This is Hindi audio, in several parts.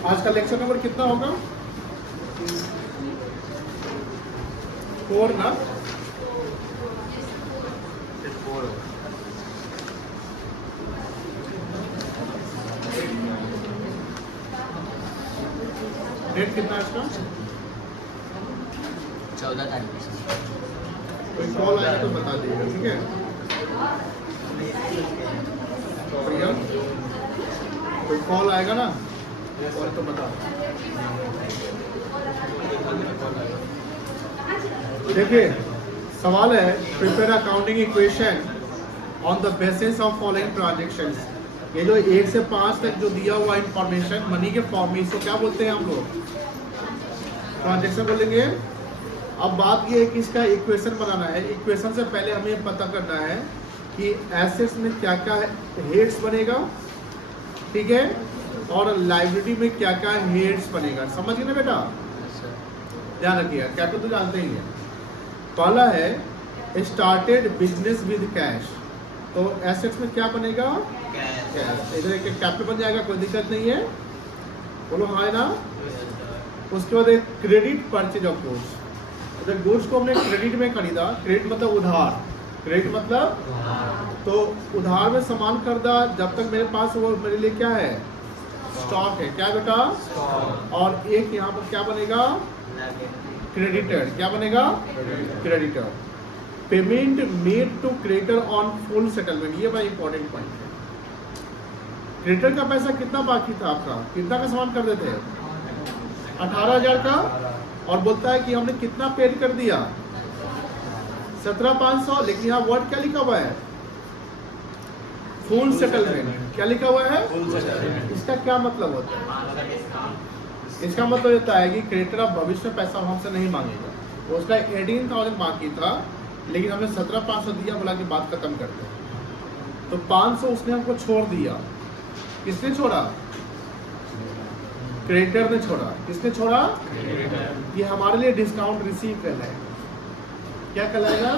आज का लेक्चर नंबर कितना होगा? 4 ना? डेट कितना है इसका? 14 तारीख। कोई कॉल आएगा तो बता दीजिएगा, ठीक है? प्रिया, कोई कॉल आएगा ना, कॉल तो बता। देखिए सवाल है, prepare accounting equation on the basis of following transactions. ये जो 1 से 5 तक जो दिया हुआ इंफॉर्मेशन मनी के फॉर्म में, इसको क्या बोलते हैं हम लोग? ट्रांजेक्शन बोलेंगे। अब बात ये है कि इसका इक्वेशन बनाना है। इक्वेशन से पहले हमें पता करना है कि एसेट्स में क्या क्या हेड्स बनेगा, ठीक है, और लाइबिलिटी में क्या क्या हेड्स बनेगा। समझ गए ना बेटा? ध्यान रखिएगा, कैपिटल तो जानते ही हैं। पहला है स्टार्टेड बिजनेस विद कैश, तो एसेट्स में क्या बनेगा? कैश। इधर एक कैपिटल बन जाएगा, कोई दिक्कत नहीं है, बोलो हाँ है ना। उसके बाद एक क्रेडिट परचेज ऑफ गुड्स। अगर गुड्स को हमने क्रेडिट में खरीदा, क्रेडिट मतलब उधार, क्रेडिट मतलब तो उधार में सामान खरीदा, जब तक मेरे पास वो मेरे लिए क्या है? स्टॉक है। क्या बेटा? और एक यहाँ पर क्या बनेगा? क्रेडिटर। क्या बनेगा? Creditor. Payment made to creditor on full settlement, ये बड़ा इंपॉर्टेंट पॉइंट है। क्रेडिटर का पैसा कितना बाकी था आपका? कितना का सामान कर देते हैं? 18,000 का, और बोलता है कि हमने कितना पेड कर दिया? 17,500। लेकिन यहाँ वर्ड क्या लिखा हुआ है? Full settlement. क्या लिखा हुआ है? Full settlement. इसका क्या मतलब होता है? इसका मतलब होता है कि क्रेडिटर अब भविष्य में पैसा हमसे नहीं मांगेगा। तो उसका 18,000 बाकी था, लेकिन हमने 17,500 दिया, बोला कि बात खत्म कर दे। तो 500 उसने हमको छोड़ दिया। किसने छोड़ा? क्रेडिटर ने छोड़ा। किसने छोड़ा? ये हमारे लिए डिस्काउंट रिसीव करना है। क्या कहलाएगा?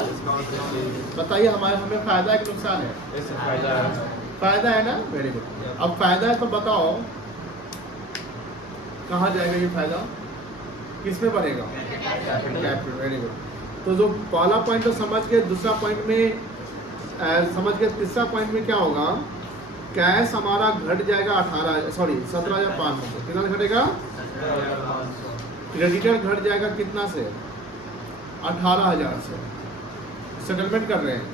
बताइए, हमें फायदा है कि नुकसान है? फायदा है ना? Very good. अब फायदा है तो बताओ कहाँ जाएगा ये फायदा? किस में बढ़ेगा? कैपिटल। Very good. तो जो पहला पॉइंट तो समझ गए, दूसरा पॉइंट में समझ गए, तीसरा पॉइंट में क्या होगा? कैश हमारा घट जाएगा 17,500 से। कितना घटेगा? क्रेडिटर घट जाएगा कितना से? 18,000 से। सेटलमेंट कर रहे हैं।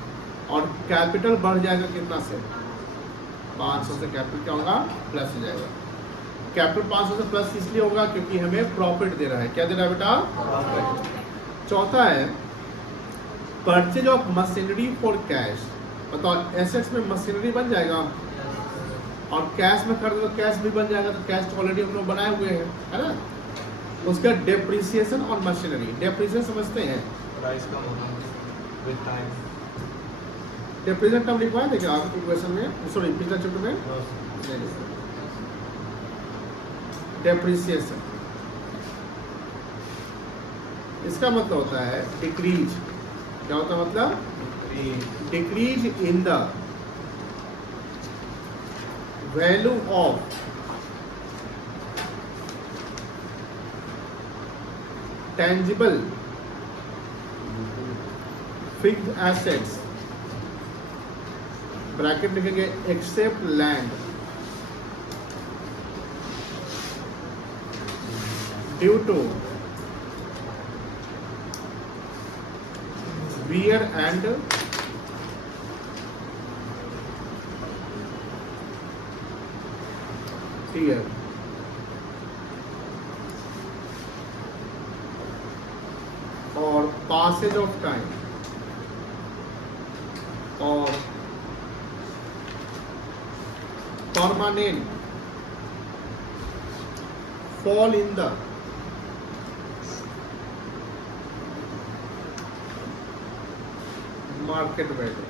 और कैपिटल बढ़ जाएगा कितना से? 500 से। कैपिटल क्या होगा? प्लस हो जाएगा। कैपिटल 500 से प्लस इसलिए होगा क्योंकि हमें प्रॉफिट दे रहा है। क्या दे रहा है बेटा? चौथा है purchase of machinery for cash. बताओ, एसेट्स में मशीनरी बन जाएगा और कैश में खरीदो तो कैश भी बन जाएगा। तो कैश ऑलरेडी हम लोग बनाए हुए हैं, है ना। उसका डेप्रिसिएशन और मशीनरी। डेप्रिसिएशन समझते हैं? डेप्रिसिएशन टर्म लिखवाया थे क्या आपको क्वेश्चन में? सॉरी, पिछला चैप्टर में। डेप्रिसिएशन इसका मतलब होता है डिक्रीज। क्या होता है मतलब? Decrease in the value of tangible fixed assets, bracket लिखेंगे, except land, due to wear and tear। और passage of time और permanent fall in the market value।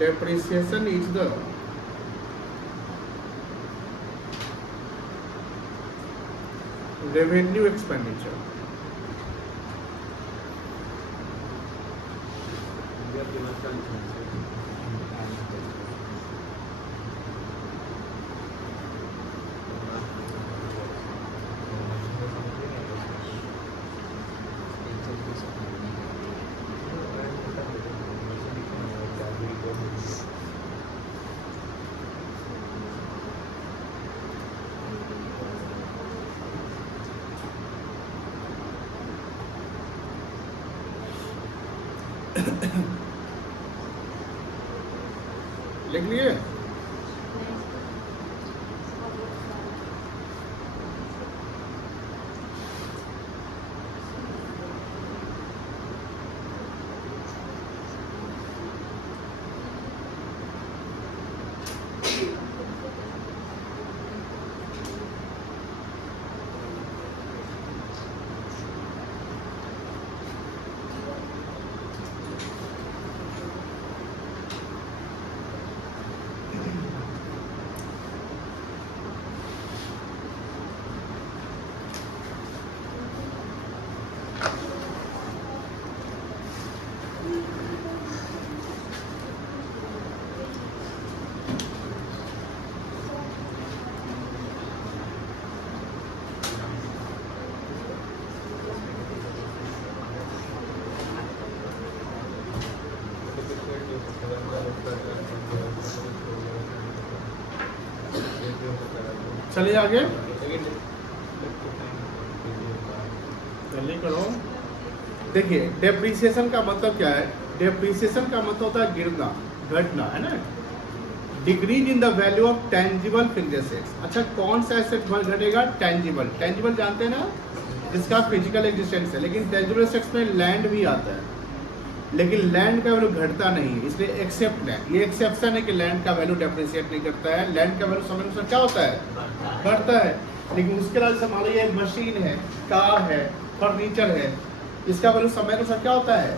Depreciation is the revenue expenditure। लिख लिए? चलिए आगे, जल्दी करो। देखिए डेप्रिसिएशन का मतलब क्या है? डेप्रिसिएशन का मतलब होता है गिरना, घटना, है ना। Decrease in the value of tangible fixed assets. अच्छा, कौन सा एसेट घटेगा? टेंजिबल। टेंजिबल जानते हैं ना, जिसका फिजिकल एग्जिस्टेंस है। लेकिन टेंजिबल एसेट्स में लैंड भी आता है, लेकिन लैंड का वैल्यू घटता नहीं है, इसलिए एक्सेप्ट है। ये एक्सेप्शन है कि लैंड का वैल्यू डेप्रिसिएट नहीं करता है। लैंड का वैल्यू समय अनुसार क्या होता है? बढ़ता है। लेकिन उसके अलावा जैसे मान लीजिए मशीन है, कार है, फर्नीचर है, इसका वैल्यू समय अनुसार क्या होता है?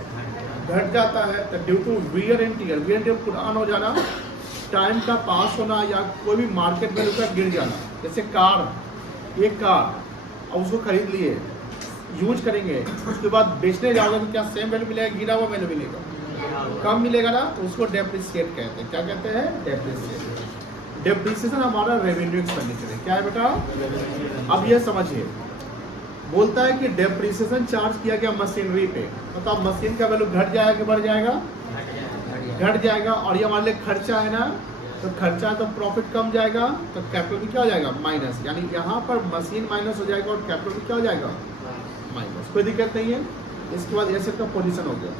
घट जाता है। तो due to wear and tear, wear and tear पुराना हो जाना, टाइम का पास होना, या कोई भी मार्केट वैल्यू का गिर जाना। जैसे कार, ये कार, अब उसको खरीद लिए, यूज करेंगे, उसके बाद बेचने जाओगे तो क्या सेम वैल्यू मिलेगा? गिरा हुआ वैल्यू मिलेगा, कम मिलेगा ना, तो उसको डेप्रिसिएट कहते हैं। क्या कहते हैं? डेप्रिसिएट। डेप्रिसिएशन हमारा रेवेन्यू एक्सपेंडिचर है। क्या है बेटा? अब ये समझिए, बोलता है कि डेप्रिसिएशन चार्ज किया गया मशीनरी पे, मतलब मशीन का वैल्यू घट जाएगा कि बढ़ जाएगा? घट जाएगा। और ये हमारे लिए खर्चा है ना, तो खर्चा है तो प्रॉफिट कम जाएगा, तो कैपिटल भी क्या हो जाएगा? माइनस। यानी यहाँ पर मशीन माइनस हो जाएगा और कैपिटल भी क्या हो जाएगा? माइनस। कोई दिक्कत नहीं है। इसके बाद एसेट का पोजीशन हो गया।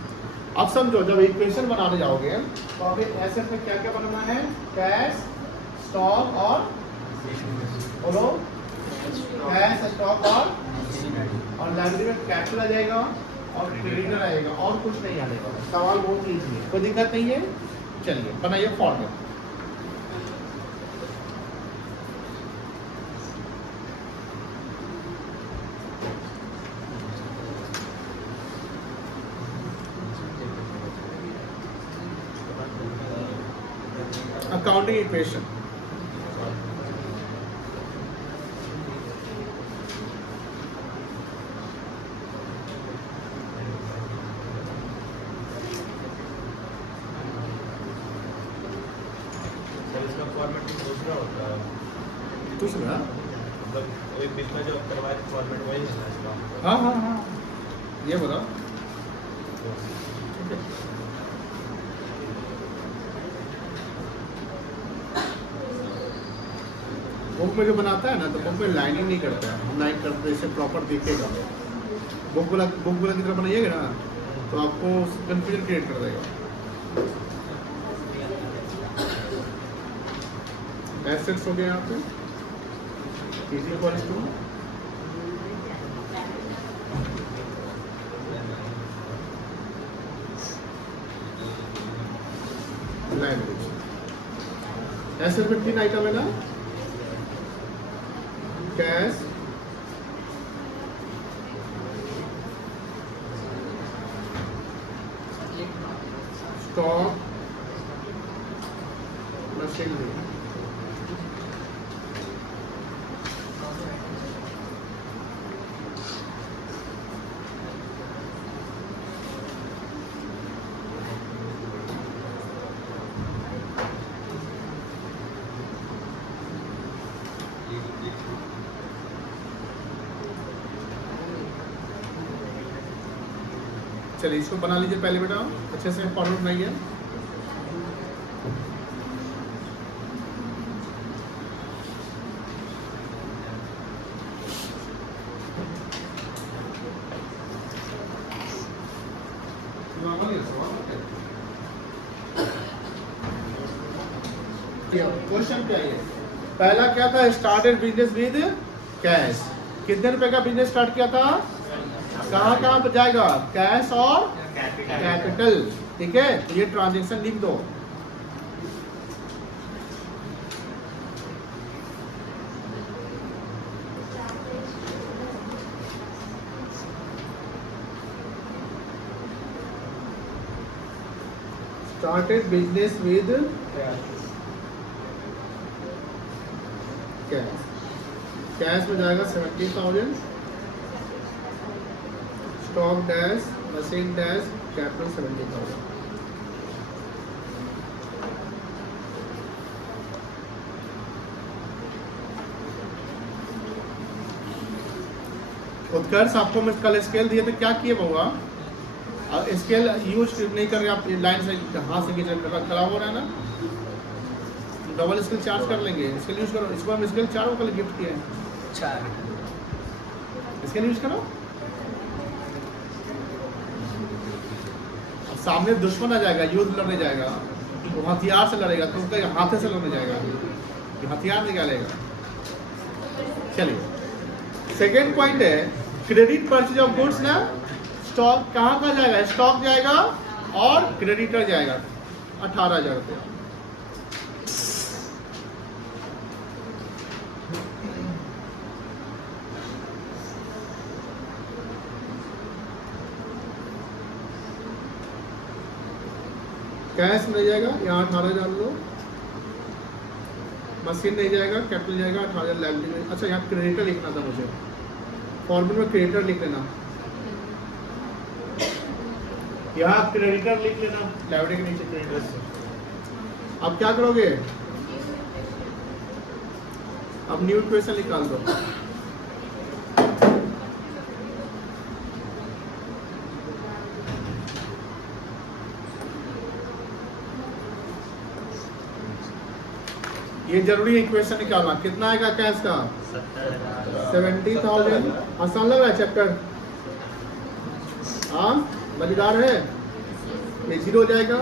अब समझो, जब इक्वेशन बनाने जाओगे तो अभी एसेट में क्या क्या बनाना है? कैश, स्टॉक और बोलो, कैश, स्टॉक और लाइब्रेरी में कैपिटल आ जाएगा और क्रेडिटर आएगा, और कुछ नहीं आएगा। सवाल बहुत ईजी है, कोई दिक्कत नहीं है। चलिए बनाइए फॉर्मूला। अकाउंटिंग इक्वेशन, इसका फॉर्मेट दूसरा होता है, दूसरा मतलब एक बीच में जो करवाए फॉर्मेट वही है ना इसका? हाँ हाँ हाँ, ये बताओ। ठीक है, बुक में जो बनाता है ना, तो बुक में लाइनिंग नहीं करता है, हम लाइन करते इसे प्रॉपर दिखेगा। बुक वाला की तरह बनाइएगा ना, तो आपको कंफ्यूजन क्रिएट कर देगा। एसेट्स हो गए यहाँ पे, is equals to liability. Asset में 3 आइटम है ना, कैश, स्टॉक, मशीनरी। चलिए इसको बना लीजिए पहले बेटा, अच्छे से फॉर्मूला बनाइए। क्वेश्चन क्या है? पहला क्या था? Started business with cash. कितने रुपए का बिजनेस स्टार्ट किया था? कहाँ कहाँ पर जाएगा? कैश और कैपिटल। ठीक है, तो ये ट्रांजेक्शन लिख दो। Started business with cash. Cash में जाएगा 70,000, stock dash, machine dash, capital 70,000। उत्कर्ष आपको मैं कल स्केल दिए थे, क्या किए बाबा? स्केल यूज नहीं कर रहे आप, लाइन से हाथ से खराब हो रहा है ना, डबल स्केल चार्ज कर लेंगे। स्केल यूज करो, इसको हम स्केल 4 को कल गिफ्ट किए हैं। 4 स्केल यूज करो। अब सामने दुश्मन आ जाएगा, युद्ध लड़ने जाएगा, वो हथियार से लड़ेगा, तो उसका हाथे से लड़ने जाएगा, ये हथियार निकालेगा। चलिए सेकेंड पॉइंट है क्रेडिट परचेज ऑफ गुड्स ना। स्टॉक कहाँ का जाएगा? स्टॉक जाएगा और क्रेडिटर जाएगा 18,000 रुपया। कैश नहीं जाएगा, यहाँ 18,000 लो। मशीन नहीं जाएगा, कैपिटल जाएगा 18,000 लाइबिलिटी। अच्छा यहाँ क्रेडिटर लिखना था मुझे, फॉर्मूले में क्रेडिटर लिख लेना, यहाँ क्रेडिटर लिख लेना, लाइबिलिटी के नीचे क्रेडिटर। अब क्या करोगे? अब न्यू इक्वेशन निकाल दो। ये जरूरी इक्वेशन निकालना। कितना आएगा कैश का? 70,000। आसान लग रहा है चैप्टर? हाँ मजेदार है। ये 0 हो जाएगा,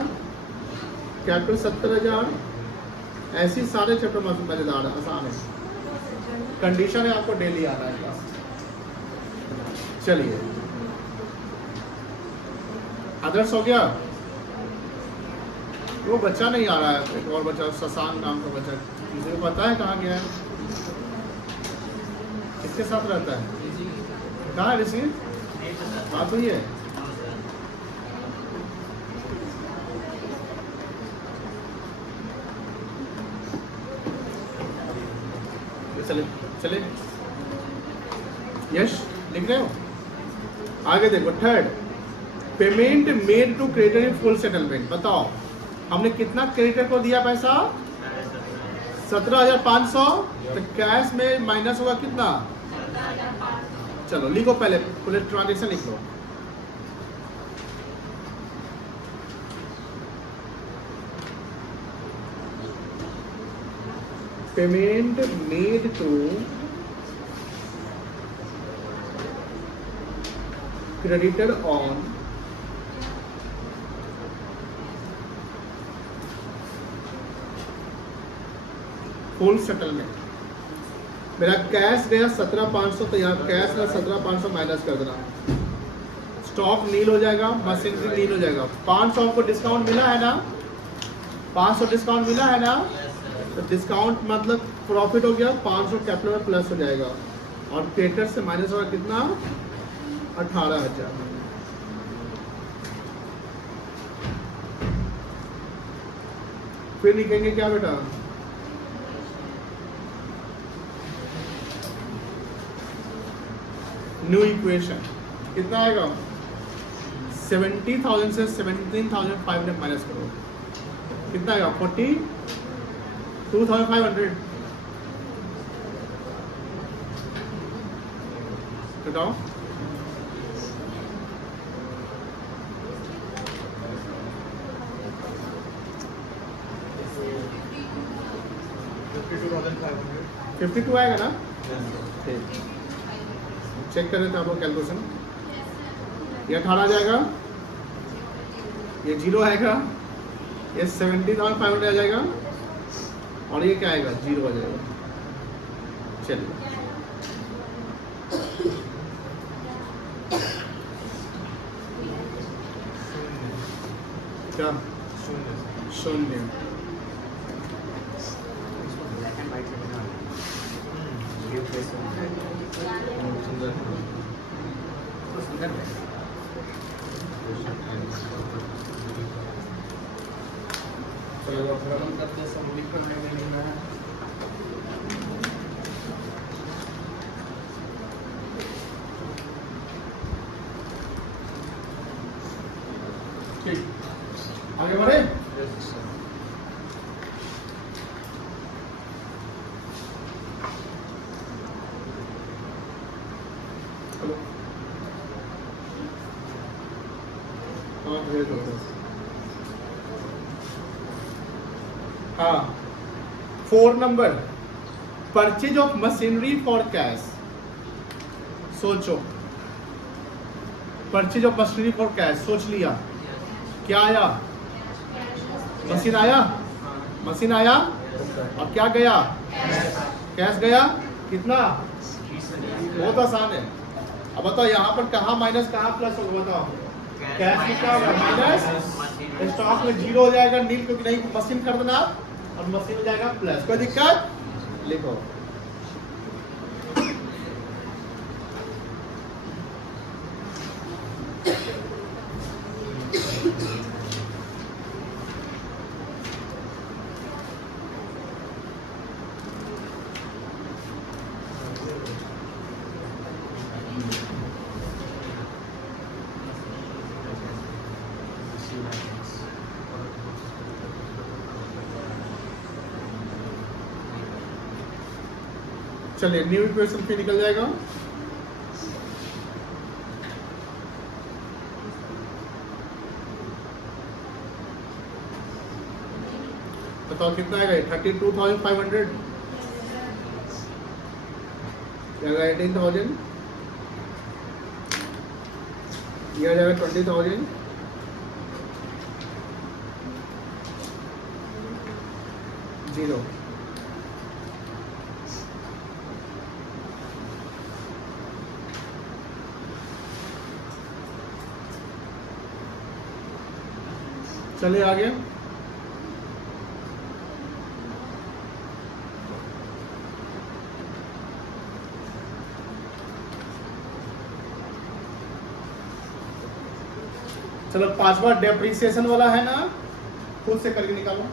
कैपिटल 70,000। ऐसी सारे चैप्टर मजेदार है, आसान है। कंडीशन है आपको डेली आना है क्लास। चलिए आदर्श हो गया। वो बच्चा नहीं आ रहा है, एक और बच्चा शशांक नाम का बच्चा, किसी को पता है कहाँ गया है? किसके साथ रहता है? कहाँ है ऋषि? बात हुई है? चले चले यश लिख रहे हो? आगे देखो third, payment made to creditor in full settlement. बताओ हमने कितना क्रेडिटर को दिया पैसा? 17,500। तो कैश में माइनस होगा कितना? चलो लिखो, पहले ट्रांजेक्शन लिख लो। Payment made to creditor on full settlement. मेरा कैश गया 17,500, तो यहाँ कैश का 17,500 माइनस कर देना। स्टॉक नील हो जाएगा, मशीनरी नील हो जाएगा। 500 आपको डिस्काउंट मिला है ना? 500 डिस्काउंट मिला है ना? तो डिस्काउंट मतलब प्रॉफिट हो गया, 500 कैपिटल में प्लस हो जाएगा और क्रेडिटर से माइनस होगा कितना? 18,000। फिर लिखेंगे क्या बेटा? New equation. कितना आएगा? 70,000 से 17,500 माइनस करो, कितना आएगा? 42,500। बताओ 52 आएगा ना? ठीक, चेक कर रहे थे आप लोग कैलकुलेशन। ये 18 आ जाएगा, ये 0 आएगा, ये 70,500 आ जाएगा, और ये क्या आएगा? 0 आ जाएगा। चलिए क्या? शून्य। ठीक, आगे बढ़े। हेलो, हाँ, 4 number, purchase of machinery for cash. सोचो, purchase of machinery for cash, सोच लिया, क्या आया? मशीन आया, मशीन आया, और क्या गया? कैश गया। कितना? बहुत आसान है। अब बताओ यहाँ पर कहाँ माइनस कहाँ प्लस होगा? बताओ, कैश में क्या होगा? माइनस, स्टॉक में 0 हो जाएगा, नील, क्योंकि नहीं मशीन कर देना, और मशीन में जाएगा प्लस। कोई दिक्कत? लिखो। चलिए न्यू इक्वेशन फिर निकल जाएगा। बताओ कितना आएगा? 32,500 जाएगा, 18,000 ये आ जाएगा, 20,000 0। चलिए आगे। चलो 5वां डेप्रिसिएशन वाला है ना, खुद से करके निकालो।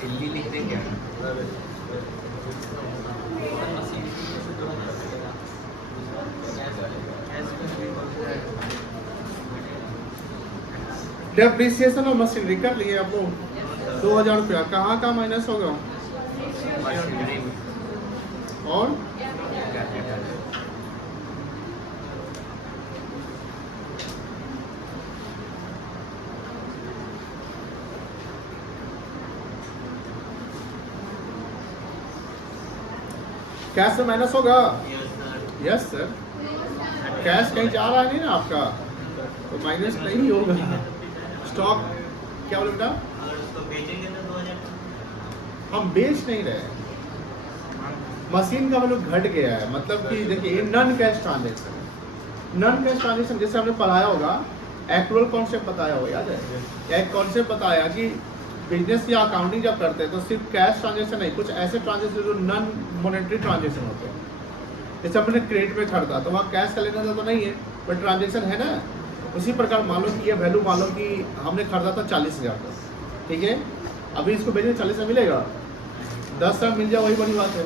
दिल्ली लिख दें क्या? डेप्रिसिएशन और मशीनरी कर लिए आप लोग। 2,000 रुपया कहाँ का माइनस होगा? और कैश में माइनस होगा। यस सर, कैश कहीं जा रहा है नहीं ना आपका, तो माइनस नहीं होगा। स्टॉक क्या बोले बेटा? अगर उसको बेचेंगे तो 2000 हम बेच नहीं रहे, मशीन का वैल्यू घट गया है। मतलब कि देखिए ये नॉन कैश ट्रांजेक्शन है। नॉन कैश ट्रांजेक्शन जैसे हमने पढ़ाया होगा, एक्चुअल कॉन्सेप्ट बताया होगा, याद है? एक कॉन्सेप्ट बताया कि बिजनेस या अकाउंटिंग जब करते हैं तो सिर्फ कैश ट्रांजेक्शन नहीं, कुछ ऐसे ट्रांजेक्शन जो नॉन मॉनेटरी ट्रांजेक्शन होते हैं। जैसे हमने क्रेडिट पे खरीदा तो वहाँ कैश का लेना तो नहीं है, बट ट्रांजेक्शन है ना। उसी प्रकार मान लो कि ये वैल्यू मान लो कि हमने खरीदा था 40,000 का, ठीक है, अभी इसको बेचने 40 में मिलेगा, 10 लाख मिल जाए वही बड़ी बात है।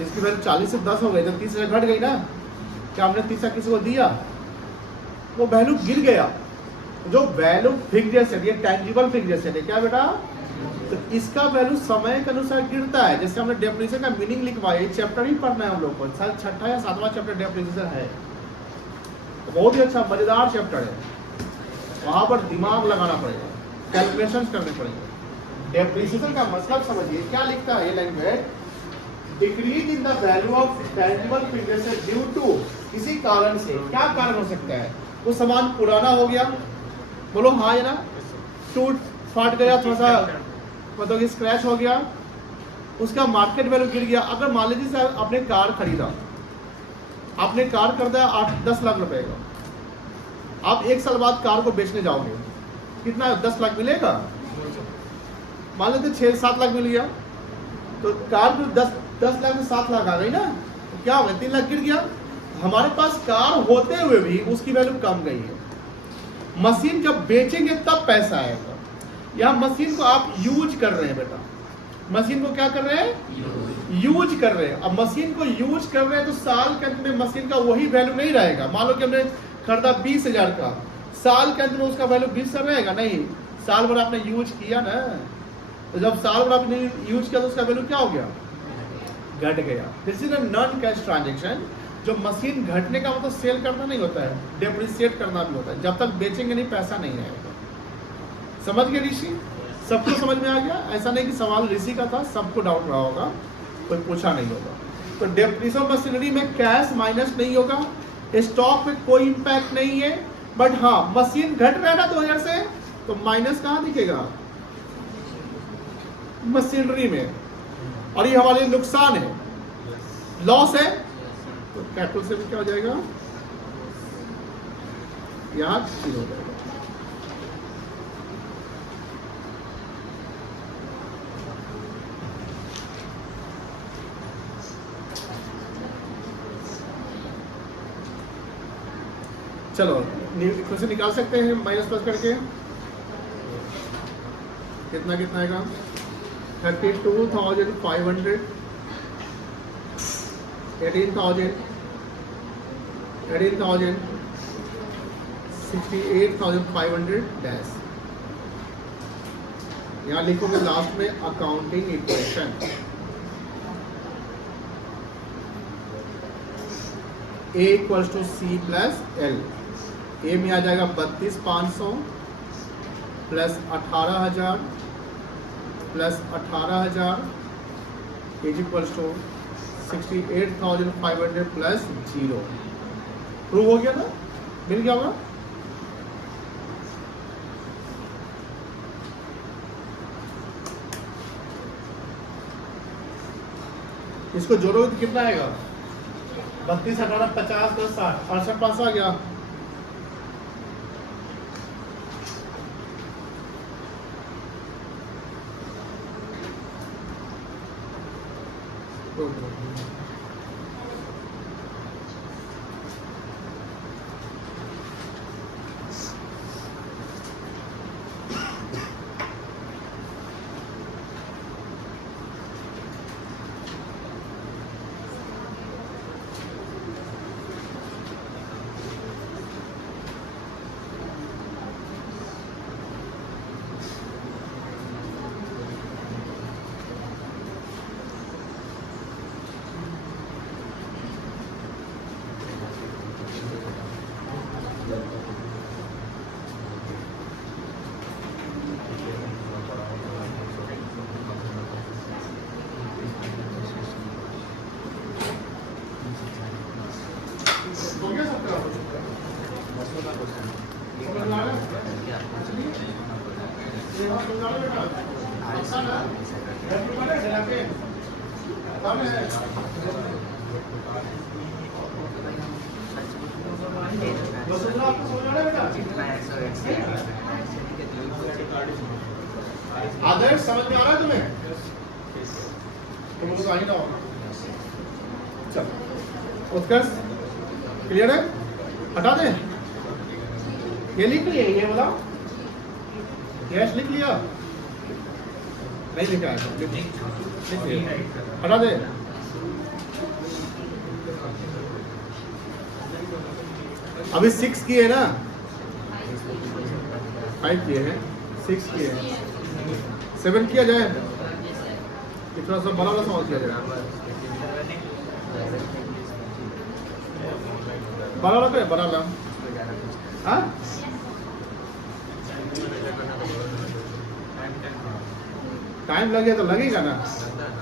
इसकी वैल्यू 40 से 10 हो गई तो 30 लाख घट गई ना। क्या हमने 30 लाख किसी को दिया, वो वैल्यू गिर गया। जो वैल्यू फिक्स्ड एसेट, ये टैंजिबल फिक्स्ड एसेट है क्या बेटा, तो इसका वैल्यू समय के अनुसार गिरता है। जैसे हमने डेफिनेशन का मीनिंग लिखवाया, चैप्टर ही पढ़ना है हम लोग को, शायद 6ठा या 7वां चैप्टर डेफिनेशन है, तो बहुत ही अच्छा मजेदार चैप्टर है। वहां पर दिमाग लगाना पड़ेगा, कैलकुलेशंस करने पड़ेंगे। डेप्रिसिएशन का मतलब समझिए क्या लिखता है ये language, decrease in the value of tangible fixed asset due to, किसी कारण से, क्या कारण हो सकता है, वो सामान पुराना हो गया, बोलो हाँ या ना, टूट फाट गया, थोड़ा सा मतलब कि स्क्रैच हो गया, उसका मार्केट वैल्यू गिर गया। अगर मान लीजिए सर आपने कार खरीदा, आपने कार खरीदा 8-10 लाख रुपए का, आप 1 साल बाद कार को बेचने जाओगे, कितना 10 लाख मिलेगा, मान लेते 6-7 लाख मिल गया, तो कार को 10 लाख में 7 लाख आ गई ना, तो क्या हो गया, 3 लाख गिर गया। हमारे पास कार होते हुए भी उसकी वैल्यू कम गई है। मशीन जब बेचेंगे तब पैसा आएगा। यहाँ मशीन को आप यूज कर रहे हैं बेटा, मशीन को क्या कर रहे हैं, यूज कर रहे हैं। अब मशीन को यूज कर रहे हैं तो साल के अंत में मशीन का वही वैल्यू नहीं रहेगा। मान लो कि हमने खरीदा 20,000 का, साल के अंत में उसका वैल्यू 20 रहेगा नहीं, साल भर आपने यूज किया ना, तो जब साल भर आपने यूज किया तो उसका वैल्यू क्या हो गया, घट गया। This is a non cash transaction. जो मशीन घटने का मतलब सेल करना नहीं होता है, डेप्रिसिएट करना भी होता है। जब तक बेचेंगे नहीं पैसा नहीं आएगा। समझ गए ऋषि, सबको समझ में आ गया। ऐसा नहीं कि सवाल ऋषि का था, सबको डाउट रहा होगा, कोई पूछा नहीं होगा। तो डेप्रिसिएशन मशीनरी में कैश माइनस नहीं होगा, स्टॉक में कोई इंपैक्ट नहीं है, बट हाँ मशीन घट रहा है ना 2000 से, तो माइनस कहाँ दिखेगा, मशीनरी में, और ये हमारे नुकसान है, लॉस है, तो कैपिटल से भी क्या हो जाएगा, यहाँ 0 हो जाएगा। चलो क्वेश्चन निकाल सकते हैं माइनस प्लस करके, कितना कितना आएगा, 32,500, 18,000, 68,500 डैश। यहाँ लिखोगे लास्ट में accounting equation, A equals to C plus L। A में आ जाएगा 32,500 plus 18,000 plus 18,000 is equals to 68,500 plus 0। Prove हो गया ना, मिल गया होगा। इसको जोड़ोगे तो कितना आएगा, 32, 18, 50, 10, 60, 68,500 आ गया। हो गया सबका, समझ में आ रहा है? ये बात समझ आ रहा है बेटा? आसान है? हेल्प करें चला के? कौन है? वसुंधरा आपको समझ आ रहा है बेटा? आदर्श समझ में आ रहा है तुम्हें? तुम लोग आ ही ना हो। चलो उत्कर्ष क्लियर है, हटा दें, ये लिख लिए, ये बोला यस लिख लिया, नहीं लिखा है हटा दे। अभी 6 किए ना, 5 किए हैं, 6 किए हैं, 7 किया जाए, इतना सा बड़ा वाला सवाल किया जाए, बड़ा वाला है, बड़ा वाला हाँ टाइम लगे तो लगेगा ना,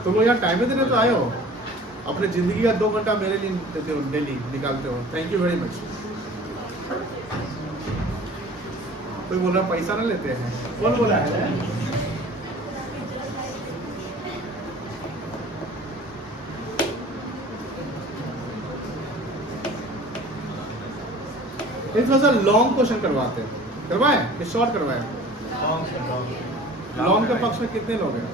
तुम लोग यहाँ टाइम में देने तो आए हो, अपने जिंदगी का 2 घंटा मेरे लिए देते हो, डेली निकालते हो, थैंक यू वेरी मच। कोई बोल रहा पैसा ना लेते हैं, कौन बोला है? थोड़ा सा लॉन्ग क्वेश्चन करवाते हैं, करवाए कि शॉर्ट करवाए? लॉन्ग के पक्ष में कितने लोग हैं?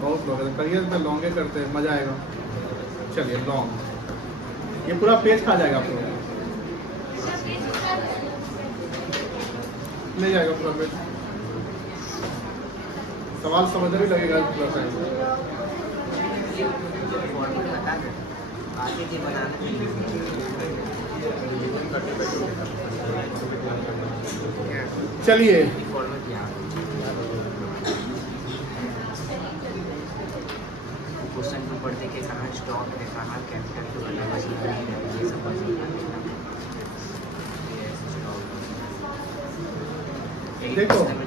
बहुत लोग हैं, करियर में लॉन्ग करते हैं, मजा आएगा। चलिए लॉन्ग, ये पूरा पेज खा जाएगा आप लोग, ले जाएगा पूरा पेज, सवाल समझने भी लगेगा पूरा टाइम। आगे की बनाने चलिए क्वेश्चन को पढ़ने के कहाँ स्टॉक है, कहाँ कैपिटल टू मशीनरी है, ये सब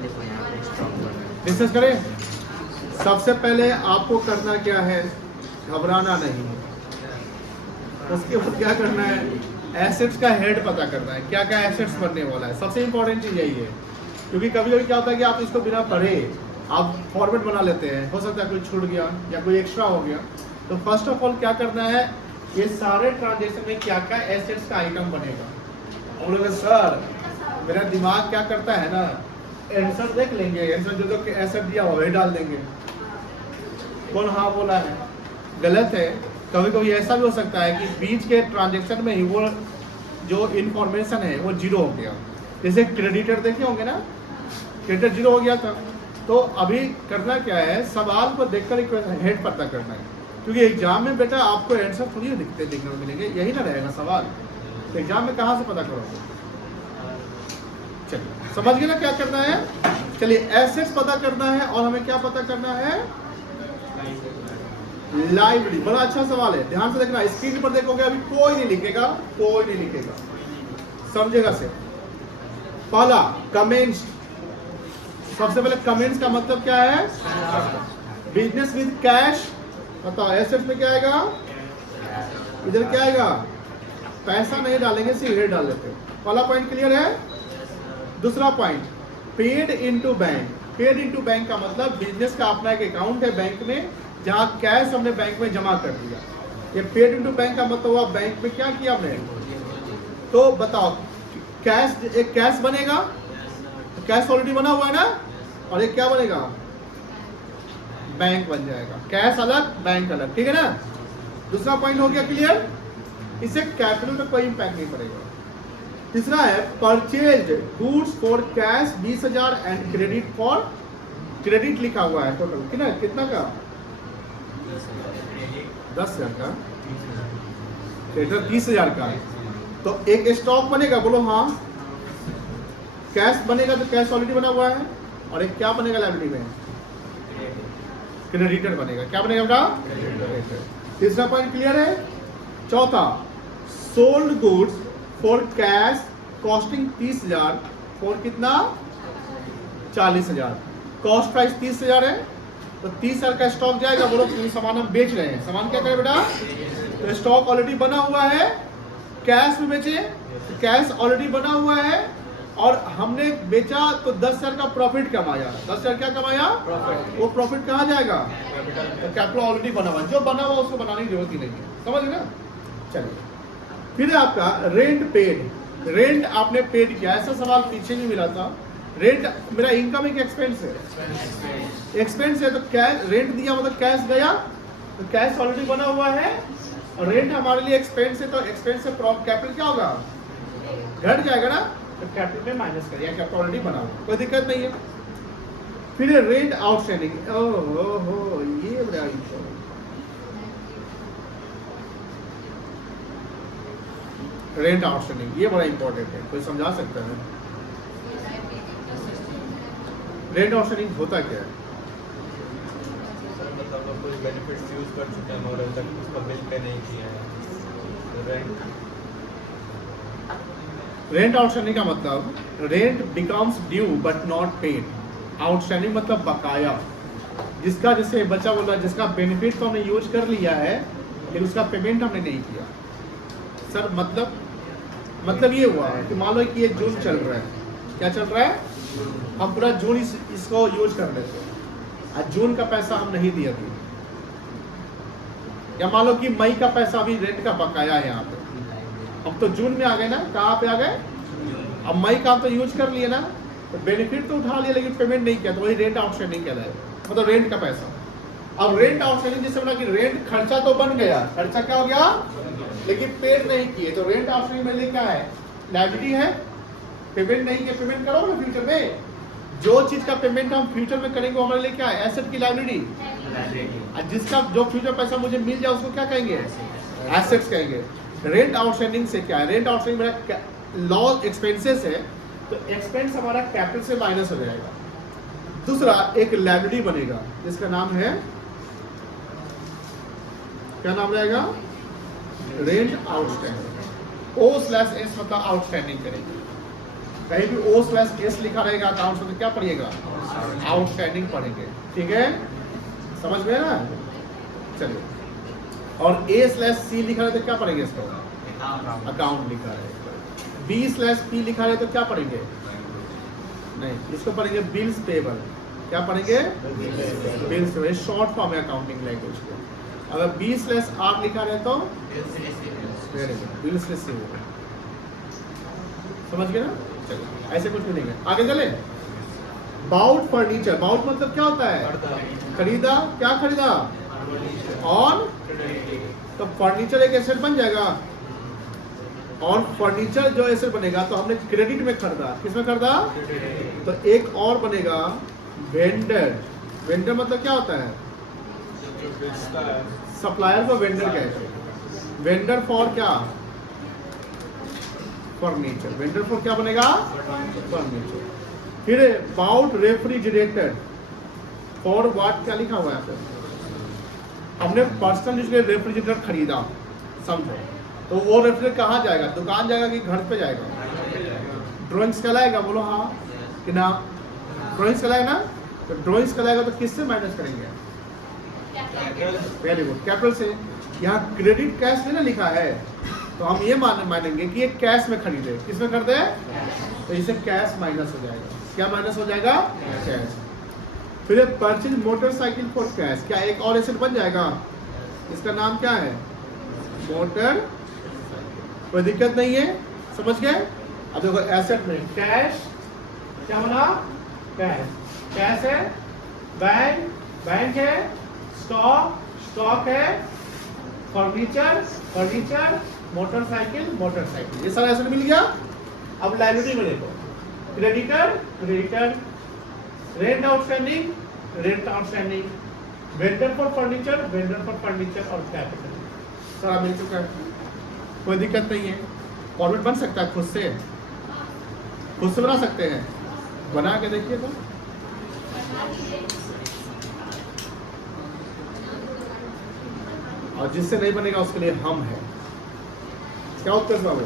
देखो यहाँ पे स्टॉक डिस्कस करें। सबसे पहले आपको करना क्या है, घबराना नहीं, उसके बाद क्या करना है, एसेट्स का हेड पता करना है, क्या क्या एसेट्स बनने वाला है, सबसे इंपॉर्टेंट चीज यही है। क्योंकि कभी कभी क्या होता है कि आप इसको बिना पढ़े आप फॉर्मेट बना लेते हैं, हो सकता है कोई छूट गया या कोई एक्स्ट्रा हो गया। तो फर्स्ट ऑफ ऑल क्या करना है, ये सारे ट्रांजेक्शन में क्या क्या एसेट्स का आइटम बनेगा। और बोलोगे सर मेरा दिमाग क्या करता है ना, आंसर देख लेंगे, आंसर जो जो एसेट दिया हुआ वही डाल देंगे। कौन हाँ बोला है? गलत है। कभी कभी ऐसा भी हो सकता है कि बीच के ट्रांजेक्शन में ही वो जो इन्फॉर्मेशन है वो जीरो हो गया। जैसे क्रेडिटर देखे होंगे ना, क्रेडिटर जीरो हो गया था, तो अभी करना क्या है, सवाल को देखकर हेड पता करना है। क्योंकि एग्जाम में बेटा आपको आंसर थोड़ी देखने को मिलेंगे, यही ना रहेगा सवाल, तो एग्जाम में कहाँ से पता करोगे। चलिए समझ गए ना क्या करना है। चलिए एसेट्स पता करना है, और हमें क्या पता करना है, लाइब्रेरी। बड़ा अच्छा सवाल है, ध्यान से देखना, स्क्रीन पर देखोगे अभी कोई नहीं लिखेगा, कोई नहीं लिखेगा, समझेगा सिर्फ। पहला कमेंट्स, सबसे पहले कमेंट्स का मतलब क्या है, बिजनेस विद कैश। बताओ एसेट्स में क्या आएगा, इधर क्या आएगा, पैसा नहीं डालेंगे, सीधे डाल देते। पहला पॉइंट क्लियर है। दूसरा point paid into bank. Paid into bank का मतलब बिजनेस का अपना एक अकाउंट है बैंक में, जहां कैश हमने बैंक में जमा कर दिया। ये पेड इनटू बैंक का मतलब हुआ बैंक में क्या किया हमने। तो बताओ कैश, एक कैश बनेगा, कैश ऑलरेडी बना हुआ है ना, और एक क्या बनेगा, बैंक बन जाएगा। कैश अलग, बैंक अलग, ठीक है ना। दूसरा पॉइंट हो गया क्लियर, इससे कैपिटल में कोई इंपैक्ट नहीं पड़ेगा। तीसरा है purchase goods for cash 20,000 and credit for, credit लिखा हुआ है टोटल कितना का, 10,000 का, क्रेडिट 30,000 का। तो एक स्टॉक बनेगा, बोलो हाँ। कैश बनेगा तो कैश ऑलरेडी बना हुआ है, और एक क्या बनेगा लायबिलिटी में, क्रेडिटर बनेगा। क्या बनेगा बेटा, तीसरा पॉइंट क्लियर है। चौथा sold goods for cash costing 30,000 for कितना, 40,000। कॉस्ट प्राइस 30,000 है, तो 30,000 का स्टॉक जाएगा। बोलो सामान हम बेच रहे हैं, सामान क्या करें बेटा, तो स्टॉक ऑलरेडी बना हुआ है, कैश में बेचे, कैश ऑलरेडी बना हुआ है, और हमने बेचा तो 10,000 का प्रॉफिट कमाया। 10,000 क्या कमाया, प्रॉफिट। वो प्रॉफिट कहाँ जाएगा, तो कैपिटल ऑलरेडी बना हुआ, जो बना हुआ उसको बनाने की जरूरत ही नहीं है, समझ गए ना। चलिए फिर आपका रेंट पेड, रेंट आपने पेड किया, ऐसा सवाल पीछे भी मिला था। रेंट मेरा इनकम एक एक्सपेंस है, एक्सपेंस है, तो कैश रेंट दिया मतलब कैश गया, तो कैश ऑलरेडी बना हुआ है, और रेंट हमारे लिए एक्सपेंस है, तो एक्सपेंस से कैपिटल क्या होगा, घट जाएगा ना, तो कैपिटल में माइनस करिए, कैपिटल ऑलरेडी बना हुआ, कोई दिक्कत नहीं है। फिर रेंट आउटस्टैंडिंग, ओहो ये बड़ा इम्पोर्टेंट। रेंट आउटस्टैंडिंग ये बड़ा इंपॉर्टेंट है, कोई समझा सकता है? रेंट आउटस्टैंडिंग होता क्या है? सर मतलब लोग कोई बेनिफिट्स यूज कर चुके हैं मगर अभी तक उसका बिल पे नहीं किया है, तो रेंट आउटस्टैंडिंग का मतलब rent becomes due but not paid. Outstanding मतलब बकाया, जिसका जैसे बच्चा बोल रहा है जिसका बेनिफिट तो हमने यूज कर लिया है लेकिन उसका पेमेंट हमने नहीं किया। सर मतलब ये हुआ कि मान लो कि ये जून चल रहा है, क्या चल रहा है, हम पूरा जून इसको यूज कर लेते हैं, आज जून का पैसा हम नहीं दिया अभी, या मान लो कि मई का पैसा अभी रेंट का बकाया है यहाँ पे, हम तो जून में आ गए ना, कहाँ पे आ गए, अब मई का तो यूज कर लिए ना, तो बेनिफिट तो उठा लिया लेकिन पेमेंट नहीं किया, तो वही रेंट आउटस्टैंडिंग कहलाएगा, मतलब रेंट का पैसा। अब रेंट आउटस्टैंडिंग जैसे बोला कि रेंट खर्चा तो बन गया, खर्चा क्या हो गया लेकिन पेड नहीं किए, तो रेंट आउटस्टैंडिंग मेरे लिए क्या है, लायबिलिटी है, पेमेंट नहीं किया, पेमेंट करो ना फ्यूचर में, जो चीज का पेमेंट हम फ्यूचर में करेंगे वो हमारे लिए क्या है, एसेट की लायबिलिटी, जिसका जो फ्यूचर पैसा मुझे मिल जाए उसको क्या कहेंगे, एसेट्स कहेंगे। रेंट आउटस्टैंडिंग से क्या है, रेंट आउटस्टैंडिंग मेरा लॉस एक्सपेंसेस है, तो एक्सपेंस हमारा कैपिटल से माइनस हो जाएगा। दूसरा एक लायबिलिटी बनेगा जिसका नाम है, क्या नाम रहेगा, रेंट आउटस्टैंडिंग। O/S मतलब आउटस्टैंडिंग करेंगे, कहीं भी O/S लिखा रहेगा अकाउंट में तो क्या पढ़िएगा, आउटस्टैंडिंग पढ़ेंगे, ठीक है, समझ में ना। चलिए, और A/C लिखा रहे तो क्या पढ़ेंगे इसको, अकाउंट लिखा है। B/P लिखा है तो क्या पढ़ेंगे, नहीं इसको पढ़ेंगे बिल्स पेबल, क्या पढ़ेंगे, बिल्स पेबल, शॉर्ट फॉर्म है अकाउंटिंग लैंग्वेज का। अगर B/R लिखा रहे तो बिल्स रिसीवेबल, समझ गए ना। चलिए ऐसे कुछ मिलेंगे, आगे चले। बाउट फर्नीचर, बाउट मतलब क्या होता है, खरीदा, क्या खरीदा, ऑन, तो फर्नीचर एक एसेट बन जाएगा, और फर्नीचर जो एसेट बनेगा तो हमने क्रेडिट में खरीदा, किसमें खरीदा, तो एक और बनेगा वेंडर। वेंडर मतलब क्या होता है, सप्लायर को वेंडर कहते हैं। वेंडर फॉर क्या, फर्नीचर, वेंडर फॉर क्या बनेगा, फर्नीचर। फिर बाउट रेफ्रिजरेटर, फॉर व्हाट क्या लिखा हुआ है यहाँ पे, हमने पर्सनल यूज के रेफ्रिजरेटर खरीदा, समझो, तो वो रेफ्रिजरेटर कहाँ जाएगा, दुकान जाएगा कि घर पे जाएगा, ड्राइंग्स कहलाएगा, बोलो हाँ कि ना, ड्राइंग्स कहलाएगा ना, तो ड्राइंग्स कहलाएगा तो किससे माइनस करेंगे, वेरी गुड, कैपिटल से। यहाँ क्रेडिट कैश में ना लिखा है, तो हम ये मानेंगे कि ये कैश में खरीदे, किसमें खरीदे, तो इसे कैश माइनस हो जाएगा, क्या माइनस हो जाएगा, कैश। फिर परचेज मोटरसाइकिल फॉर कैश, क्या एक और एसेट बन जाएगा, इसका नाम क्या है, मोटर, कोई दिक्कत नहीं है, समझ गए। अब देखो एसेट में कैश क्या बना, कैश, कैश है, बैंक, बैंक है, स्टॉक है, फर्नीचर, मोटरसाइकिल, ये सारा एसेट मिल गया। अब लायबिलिटी में देखो, creditor, rent outstanding, vendor for furniture, और कैपिटल सारा मिल चुका है, कोई दिक्कत नहीं है। फॉर्मेट बन सकता है खुद से बना सकते हैं, बना के देखिए तो। और जिससे नहीं बनेगा उसके लिए हम हैं, क्या उत्तर बाबू,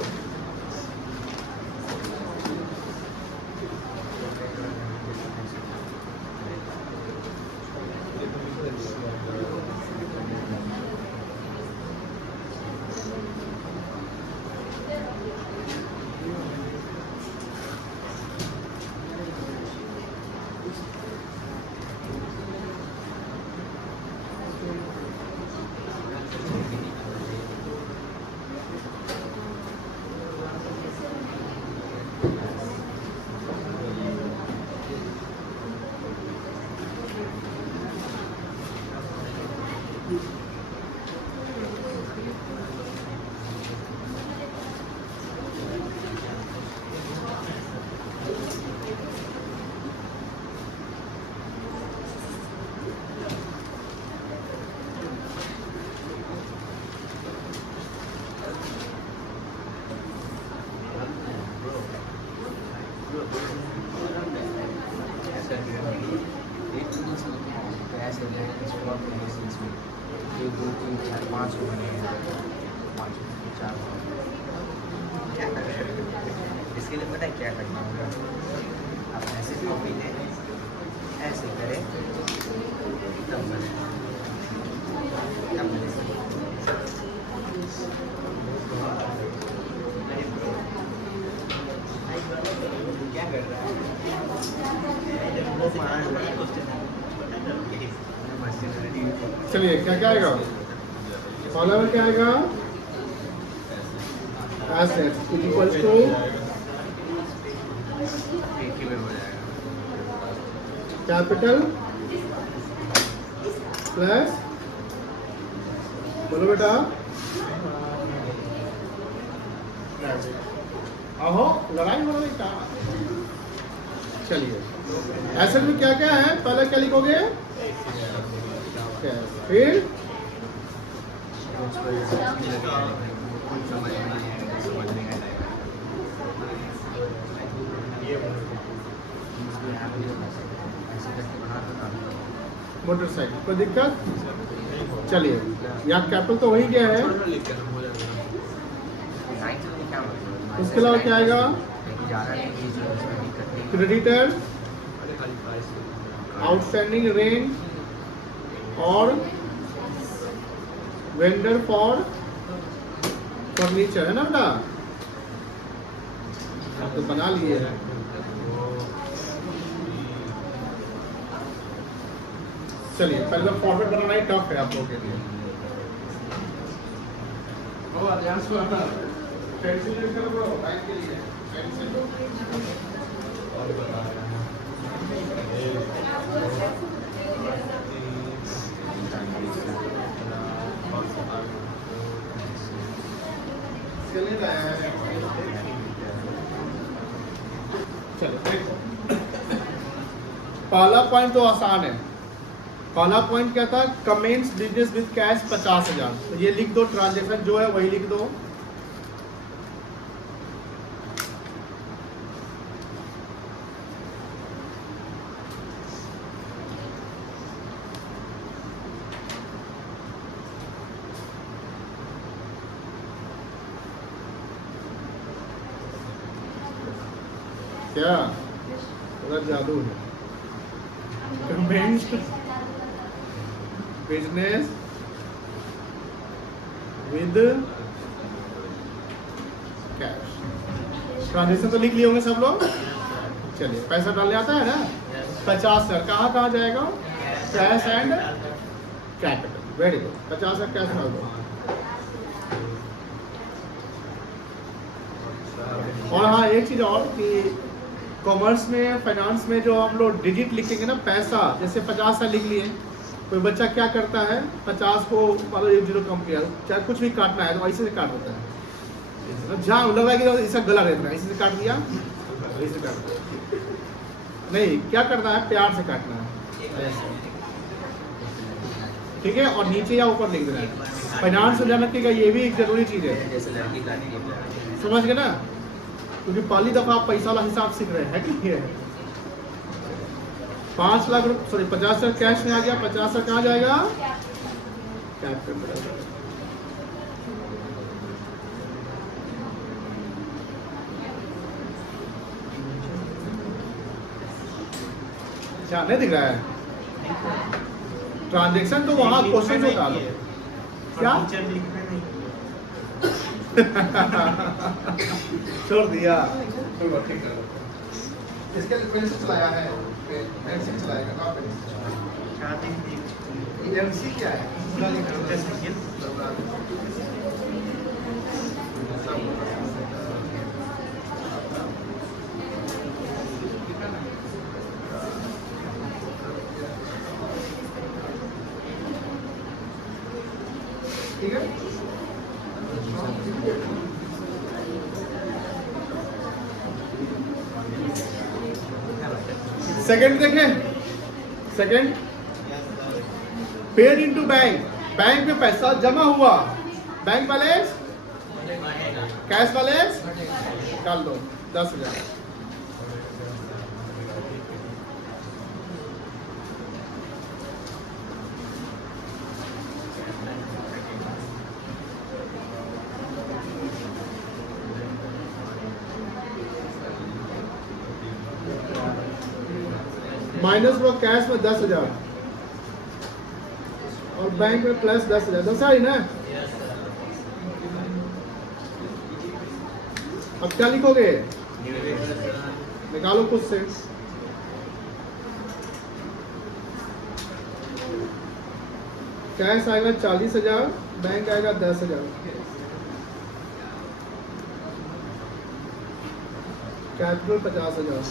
ऐसे हो गए स्टॉक है इसमें 1 2 3 4 5 हो गए हैं 5 4 क्या कर रहे हैं इसके लिए पता है क्या करना होगा आप ऐसे कॉपी लें ऐसे करें तब बने क्या कर रहा है चलिए क्या क्या आएगा फॉलोअर क्या आएगा assets equals to capital plus बोलो बेटा आहो लड़ाई हो रही क्या चलिए एसेट में क्या क्या है पहले क्या लिखोगे फिर मोटरसाइकिल कोई दिक्कत चलिए यहाँ कैपिटल तो वही क्या है उसके अलावा क्या आएगा क्रेडिटर आउटस्टैंडिंग रेंट और वेंडर फॉर फर्नीचर है ना बेटा आप तो बना लिए हैं चलिए पहले फॉर्मेट बनाना ही टफ है आप लोगों के लिए पेंसिल लेकर ब्रो टाइप के लिए पेंसिल और बता रहे हैं चले जाए चलो देखो पहला पॉइंट तो आसान है पहला पॉइंट क्या था कमेंस बिजनेस विद कैश 50,000 तो ये लिख दो ट्रांजैक्शन जो है वही लिख दो क्या उधर जादू है commence business with cash transaction तो लिख लिए होंगे सब लोग चलिए पैसा डालने आता है ना 50,000 कहाँ कहाँ जाएगा cash and capital very good 50,000 cash डाल दो और हाँ एक चीज और कि कॉमर्स में फाइनेंस में जो हम लोग डिजिट लिखेंगे ना पैसा जैसे 50,000 लिख लिए कोई बच्चा क्या करता है 50 को मतलब 1 0 कम किया चाहे कुछ भी काटना है तो ऐसे से काट देता है जहाँ लग रहा है कि इसका गला रहता है ऐसे से काट दिया ऐसे काट दिया नहीं क्या करना है प्यार से काटना है ठीक है और नीचे या ऊपर लिख देना है फाइनेंस में जाना चाहिए ये भी एक जरूरी चीज़ है जैसे लड़की का समझ गए ना क्योंकि पहली दफा आप पैसा वाला हिसाब सीख रहे हैं ठीक है 5 लाख सॉरी 50,000 कैश में आ गया 50,000 कहाँ जाएगा कैपिटल में जाएगा क्या नहीं दिख रहा है ट्रांजैक्शन तो वहां क्वेश्चन होता है क्या छोड़ दिया ठीक है इसके लिए पेंसिल चलाया है पेंसिल चलाएगा ना एमसी क्या है ठीक है सेकंड देखें second paid into bank bank में पैसा जमा हुआ बैंक बैलेंस कैश बैलेंस डाल दो 10,000 5 माइनस हुआ कैश में 10,000 और बैंक में प्लस 10,000, 10,000 ही ना। अब क्या लिखोगे, निकालो खुद से। कैश आएगा 40,000, बैंक आएगा 10,000, कैपिटल 50,000।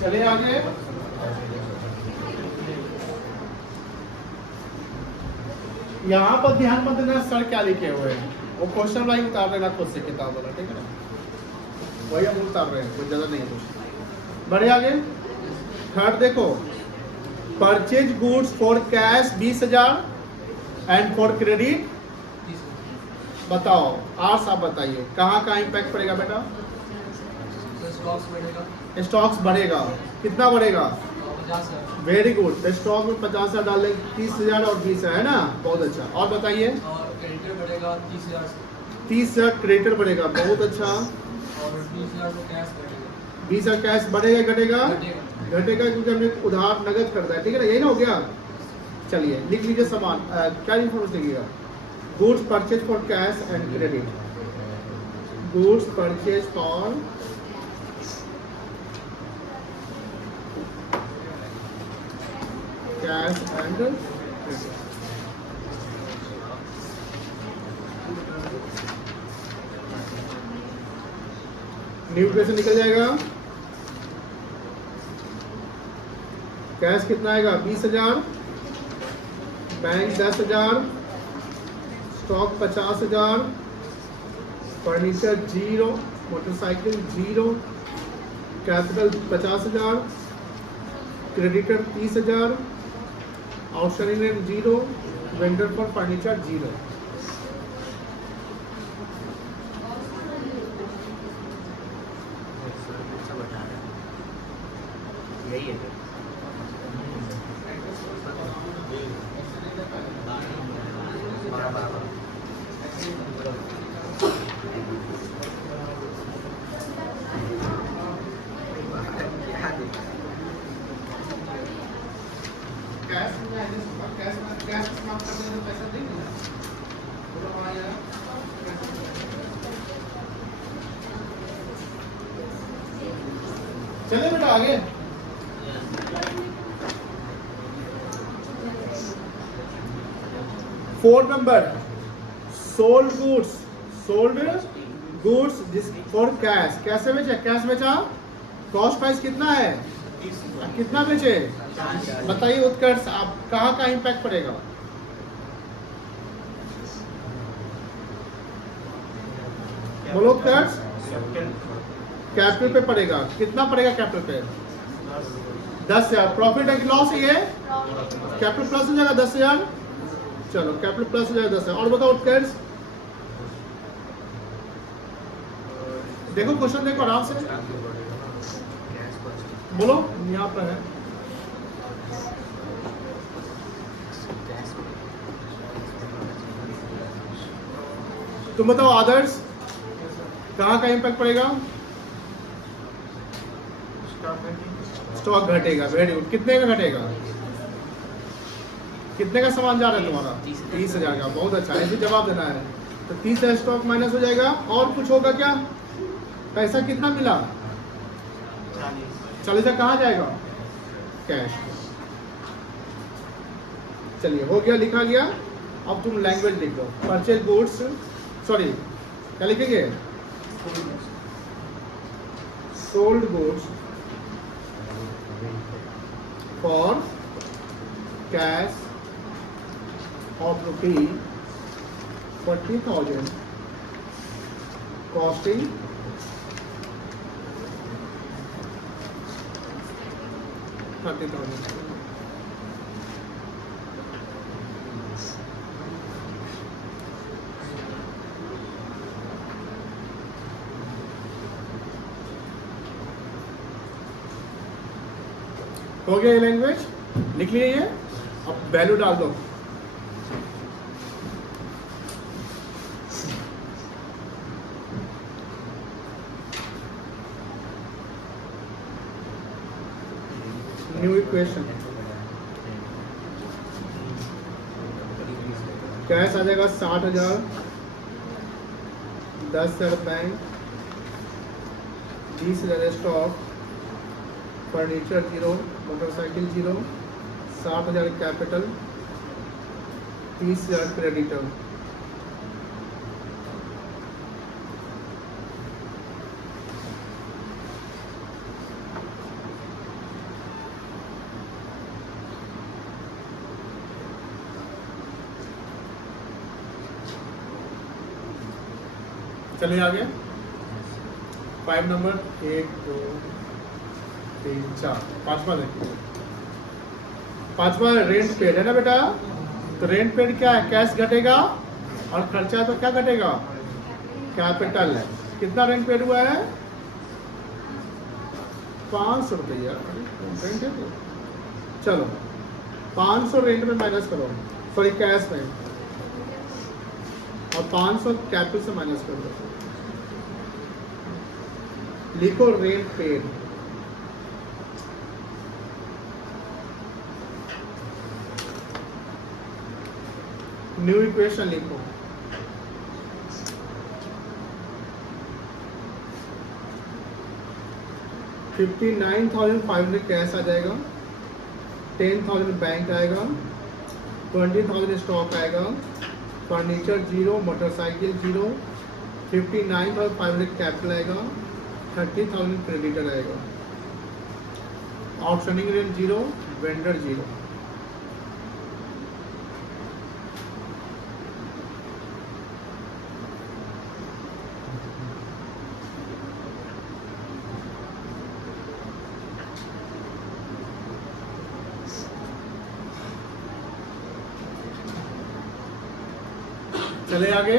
चले आगे। यहाँ पर ध्यान मत देना सर क्या लिखे हुए हैं, वो क्वेश्चन लाइन उतार देना खुद से किताब वाला, ठीक है ना, वही हम उतार रहे हैं, कुछ ज्यादा नहीं है कुछ। बढ़े आगे। थर्ड देखो, purchase goods for cash 20,000 and for credit, बताओ आर्स आप बताइए कहाँ कहाँ इम्पैक्ट पड़ेगा बेटा। स्टॉक्स बढ़ेगा, कितना बढ़ेगा, 50,000 वेरी गुड। तो स्टॉक में 50,000 डाल देंगे, 30,000 और 20,000 है ना, बहुत अच्छा। और बताइए, और क्रेडिटर बढ़ेगा 30,000 30,000 क्रेडिटर बढ़ेगा, बहुत अच्छा। और 20,000 को कैश बढ़ेगा 20,000 कैश बढ़ेगा घटेगा, घटेगा। घटेगा क्योंकि हमने उधार नगद करता है, ठीक है ना, यही ना हो गया। चलिए लिख लीजिए सामान, क्या इन्फॉर्मेशन लिखिएगा, goods purchase for cash and credit, goods purchase for cash and credit. New equation निकल जाएगा। कैश कितना आएगा 20,000, bank 10,000, stock 50,000, furniture 0, motorcycle 0, capital 50,000, creditor 30,000, outstanding 0, vendor for furniture 0। यही है चले बेटा आगे। Fourth number, sold goods for cash, कैसे बेचे, कैश बेचा, कॉस्ट प्राइस कितना है, कितना बेचे, बताइए उत्कर्ष, आप कहाँ कहाँ इम्पैक्ट पड़ेगा। बोलो उत्कर्ष, कैपिटल पे पड़ेगा, कितना पड़ेगा कैपिटल पे, 10,000। प्रॉफिट एंड लॉस ये कैपिटल प्लस हो जाएगा 10,000, चलो कैपिटल प्लस हो जाएगा 10,000। और बताओ उत्कर्ष, देखो क्वेश्चन देखो आराम से, बोलो यहाँ पर है, तुम बताओ आदर्श कहाँ का इम्पैक्ट पड़ेगा, स्टॉक घटेगा, वेरी गुड। कितने का घटेगा, कितने का सामान जा रहा है तुम्हारा, 30,000 का, बहुत अच्छा, ऐसे जवाब देना है। तो 30,000 स्टॉक माइनस हो जाएगा, और कुछ होगा क्या, पैसा कितना मिला, 40,000 कहाँ जाएगा, कैश। चलिए हो गया, लिखा गया। अब तुम लैंग्वेज लिख दो, परचेज गुड्स, सॉरी क्या लिखेंगे, sold goods for cash of ₹40,000 costing ₹30,000। हो गया ये लैंग्वेज, लिख लिए ये। अब वैल्यू डाल दो। न्यू इक्वेशन, कैश आ जाएगा 60,000, 10,000 bank, 20,000 stock, furniture 0, motorcycle 0, 60,000 capital, 30,000 creditor. चलिए आगे 5 नंबर, 1 2 3 4, पांचवा देखिए। पांचवा रेंट पेड है ना बेटा, तो रेंट पेड क्या है, कैश घटेगा और खर्चा तो क्या घटेगा, कैपिटल है। कितना रेंट पेड हुआ है, 500 रुपया रेंट है। चलो 500 रेंट में माइनस करो, सॉरी कैश में, और 500 कैपिटल से माइनस कर दो। लिखो रेंट पेड, न्यू इक्वेशन लिखो। $59,500 कैश आ जाएगा, 10,000 बैंक आएगा, 20,000 स्टॉक आएगा, फर्नीचर 0, मोटरसाइकिल 0, 59,500 कैपिटल आएगा, 30,000 क्रेडिटर आएगा, आउटस्टैंडिंग रेंट 0, वेंडर 0। चले आगे,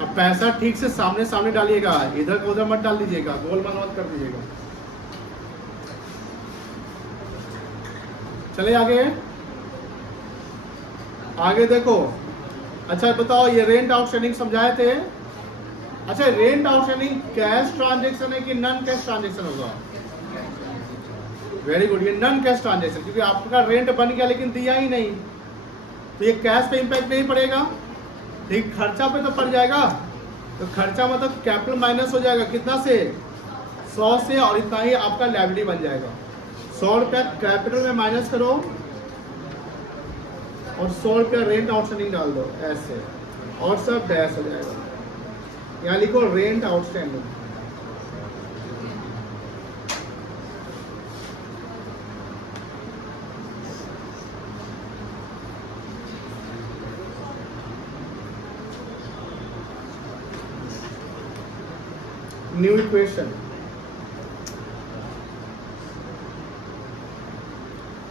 अब पैसा ठीक से सामने सामने डालिएगा, इधर का उधर मत डाल दीजिएगा, गोलमाल मत कर दीजिएगा। चले आगे, आगे देखो। अच्छा बताओ, ये रेंट आउटस्टैंडिंग समझाए थे। अच्छा रेंट आउटस्टैंडिंग कैश ट्रांजैक्शन है कि नॉन कैश ट्रांजैक्शन होगा? वेरी गुड, ये नॉन कैश ट्रांजैक्शन, क्योंकि आपका रेंट बन गया लेकिन दिया ही नहीं, तो ये कैश पे इंपैक्ट नहीं पड़ेगा, लेकिन खर्चा पे तो पड़ जाएगा। तो खर्चा मतलब कैपिटल माइनस हो जाएगा, कितना से, 100 से, और इतना ही आपका लायबिलिटी बन जाएगा। 100 रुपया कैपिटल में माइनस करो और 100 रुपया रेंट आउटस्टैंडिंग डाल दो ऐसे, और सब डैश हो जाएगा। यहाँ लिखो rent outstanding. New equation,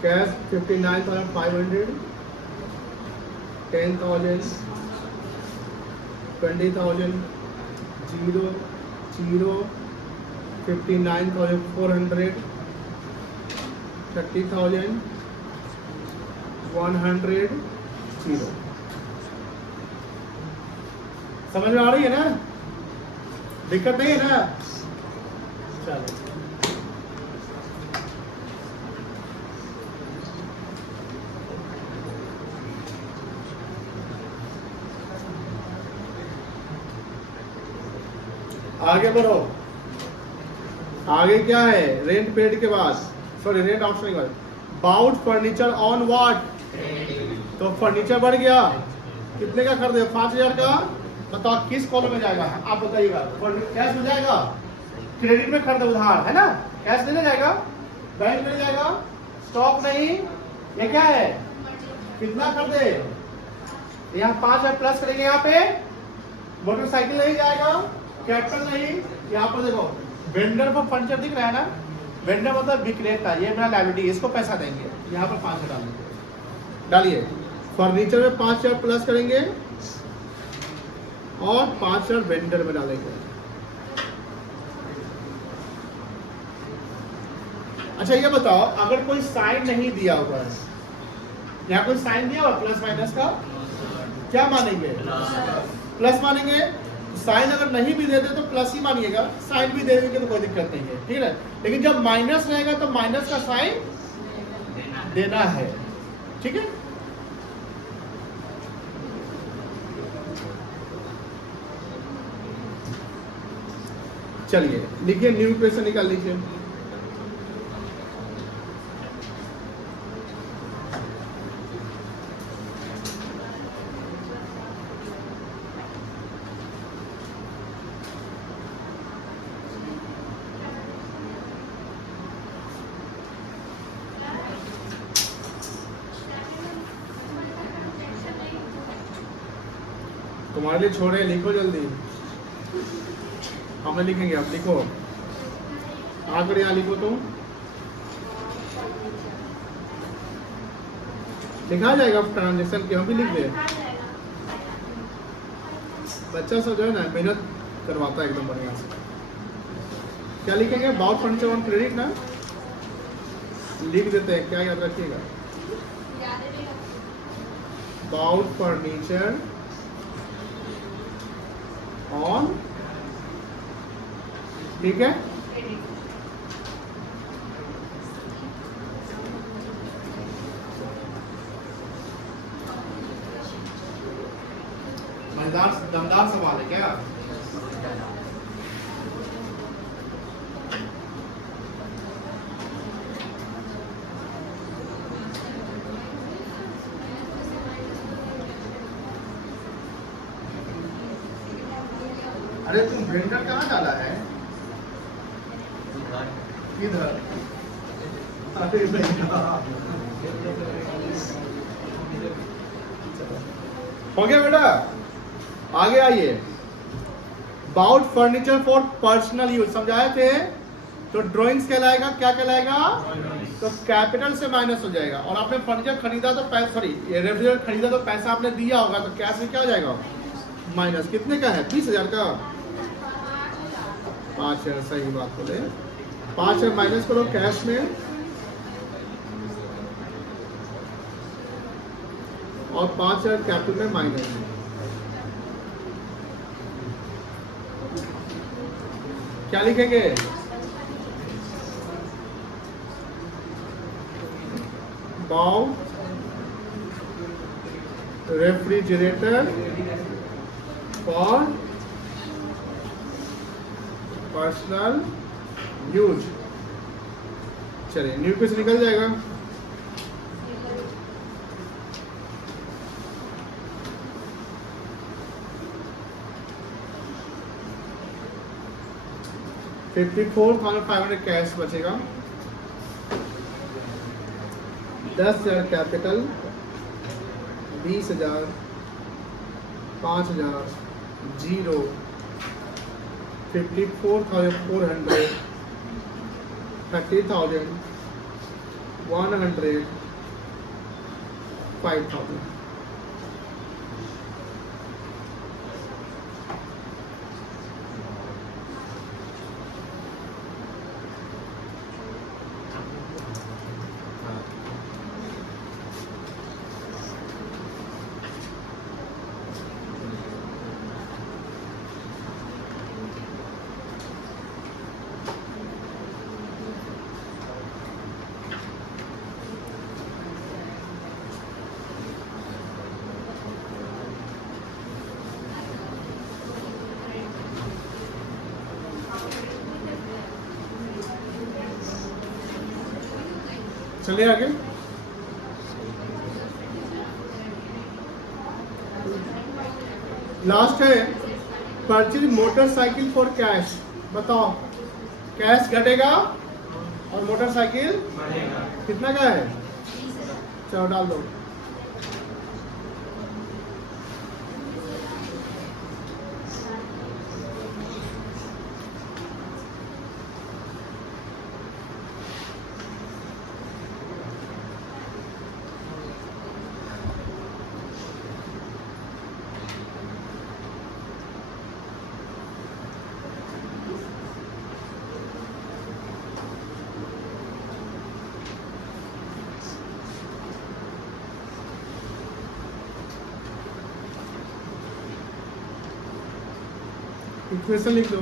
cash 59,500, 10,000, 20,000, 0, 0, 59,400, 30,000, 100, 0। समझ में आ रही है ना, दिक्कत नहीं है ना? चलो आगे बढ़ो। आगे क्या है, रेंट पेड के बाद, सॉरी रेंट आउटस्टैंडिंग के बाद, बाउट फर्नीचर ऑन व्हाट, तो फर्नीचर बढ़ गया, कितने का कर दे, 5,000 का। बताओ किस कॉलम में जाएगा, आप बताइएगा। कैश में जाएगा, क्रेडिट में खरीदा उधार है ना, कैश नहीं जाएगा, बैंक में जाएगा, स्टॉक नहीं, ये क्या है, कितना कर दे, यहाँ 5,000 प्लस करेंगे, यहाँ पे मोटरसाइकिल नहीं जाएगा, कैपिटल नहीं। यहाँ पर देखो वेंडर पर फर्नीचर दिख रहा है ना, वेंडर मतलब विक्रेता, ये मेरा लायबिलिटी, इसको पैसा देंगे। यहाँ पर 5 डालिए। फर्नीचर में 5,000 प्लस करेंगे और 5,000 वेंडर में डालेंगे। अच्छा ये बताओ, अगर कोई साइन नहीं दिया हुआ है, यहाँ कोई साइन दिया हुआ प्लस माइनस का, क्या मानेंगे? प्लस मानेंगे। साइन अगर नहीं भी दे दे तो प्लस ही मानिएगा, साइन भी दे देंगे तो कोई दिक्कत नहीं है, ठीक है। लेकिन जब माइनस रहेगा तो माइनस का साइन देना है, ठीक है। चलिए लिखिए, न्यू इक्वेशन निकाल लीजिए। तुम्हारे लिए छोड़े, लिखो जल्दी। हमें लिखेंगे, आप लिखो, आकर यहाँ लिखो। तुम लिखा जाएगा ट्रांजेक्शन के, हम भी लिख दे। बच्चा सब जो है ना मेहनत करवाता है एकदम बढ़िया से। क्या लिखेंगे? बाउट फर्नीचर ऑन क्रेडिट ना लिख देते हैं, क्या याद रखिएगा? बाउट फर्नीचर ऑन, ठीक है। मजेदार दमदार सवाल है क्या? अरे तुम वेंडर कहाँ डाला है? किधर? अरे हो गया बेटा, आगे आइए। Bought furniture for personal use समझाए थे, तो ड्राइंग्स कहलाएगा, क्या कहलाएगा? तो कैपिटल से माइनस हो जाएगा। और आपने फर्नीचर खरीदा तो पैसा, सॉरी रेफ्रिजरेटर खरीदा तो पैसा आपने दिया होगा, तो कैश में क्या हो जाएगा? माइनस। कितने का है? 20,000 का। 5,000, सही बात बोले। 5,000 माइनस करो कैश में, और 5,000 कैपिटल में माइनस। क्या लिखेंगे? Bought refrigerator for personal use. चलिए न्यू पे से निकल जाएगा। $54,500 कैश बचेगा। 10,000 कैपिटल, 20,000, 5,000, 0, 54,400, 30,000, 100, 5,000। चलिए आगे। लास्ट है परचेज मोटरसाइकिल फॉर कैश। बताओ, कैश घटेगा और मोटरसाइकिल कितना का है? चलो डाल दो। इक्वेशन लिख दो।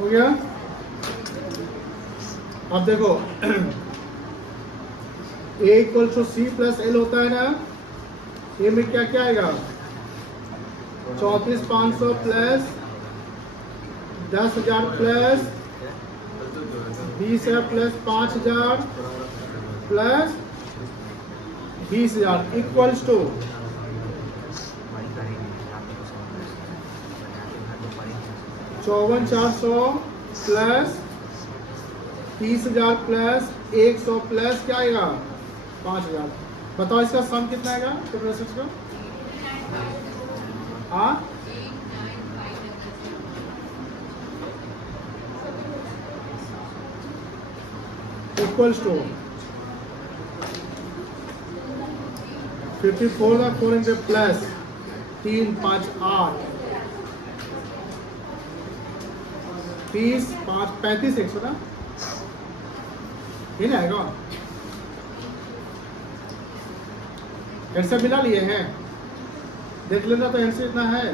हो गया। अब देखो A equal to C plus L होता है ना, ए में क्या क्या आएगा 34,500 plus 10,000 plus 20,000 plus 5,000 plus 20,000 equals to वही करेंगे आपको तो समझ में 54,400 प्लस 30,000 प्लस 100 प्लस क्या आएगा 5,000। बताओ इसका सम कितना आएगा कैपेसिटी का? हाँ इक्वल्स टू 54 का 400 प्लस 3 5 8 30 5 35 100 ना ये नहीं आएगा। आंसर मिला लिए हैं, देख लेना तो आंसर इतना है।